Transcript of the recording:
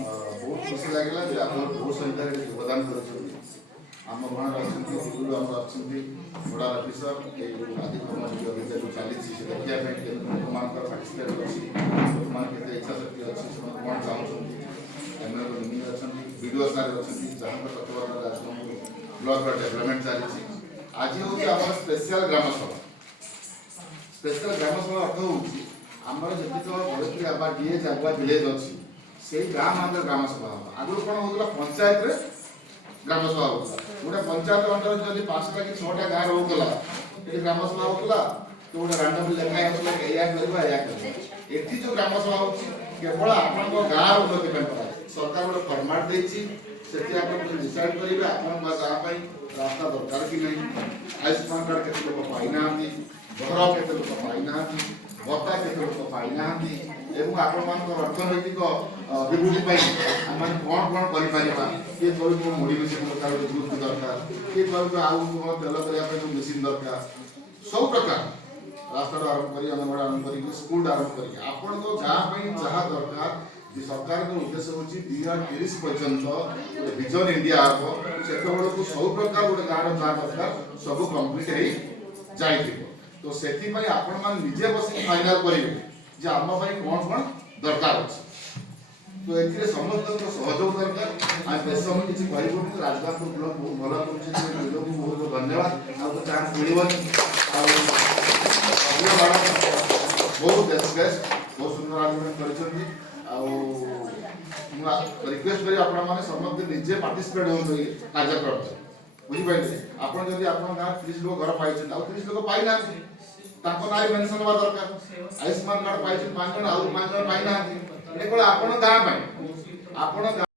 बहुत खुशी लगे जे आप बहुत संख्या योगदान कर आम गाँव अच्छा आम बड़ा अफिसर आदि कम जो चली देखा लोक पार्टिसिपेट अच्छी लोक मैंने इच्छा शक्ति अच्छी कौन चाहते एमएलए अच्छा वीडियो सारे अच्छी जहाँ कथबार्ता ब्लॉक डेवलपमेंट चली आज हूँ आम स्पेशल ग्राम सभा स्पेशल ग्राम सभा अर्थ हूँ आमर जी बड़े डीए जागुआ विलेज अच्छी से गाँव मान ग्राम सभा आगुरी कौन होता पंचायत रे ग्राम सभा होता गोटे पंचायत अंडर जब 5टा कि 6टा गाँव रोकला ये ग्राम सभा होता तो गोटे रैंडम लेखा होता या एठी जो ग्राम सभा हो केवल आप गाँव उन्नति कराए सरकार गोटे फर्माट देती डिसाइड करेंगे आप गाँव रास्ता दरकार कि नहीं आयुष्मान कार्ड के लोग पाईना घर के लोग पाईना भत्ता के लोग पाईना अर्थनैतिक अभिवृद्धि आम कौन कौन कर किए कह मुड़ी मेसीन दरकार ग्रुप दरकार किए कह आउ तेल करने मेसीन दरकार सब प्रकार रास्ता आरंभ कर अंगनवाड़ी आरंभ कर स्कूल आरंभ कर आपण गाँव जहाँ दरकार सरकार उद्देश्य हूँ 2030 पर्यंत विजन इंडिया हम से सब प्रकार गोटे गाँव जहाँ दरकार सब कम्प्लीट हो जाए तो से आपण मैंने निजे बस फाइनाल करेंगे आम कौन कौन दरकार अच्छे तो ये समस्त सहयोग दरकार आज देश में किसी कह राजगापुर ब्लॉक बहुत भल कर बहुत बहुत धन्यवाद आपको चांस मिल बहुत बेस्ट बहुत सुंदर आयोजन कर रिक्वेस्ट करी आपने समस्त निजे पार्टिसिपेट हो कार्यक्रम बुझिपारे आपड़ जब आप गाँव 30 लोग घर पाई 30 लोग पाई ना ना मेनसन हवा दरकार आयुष्मान कार्ड पाई 5 जन आउ 5 जन पाई ना गाँव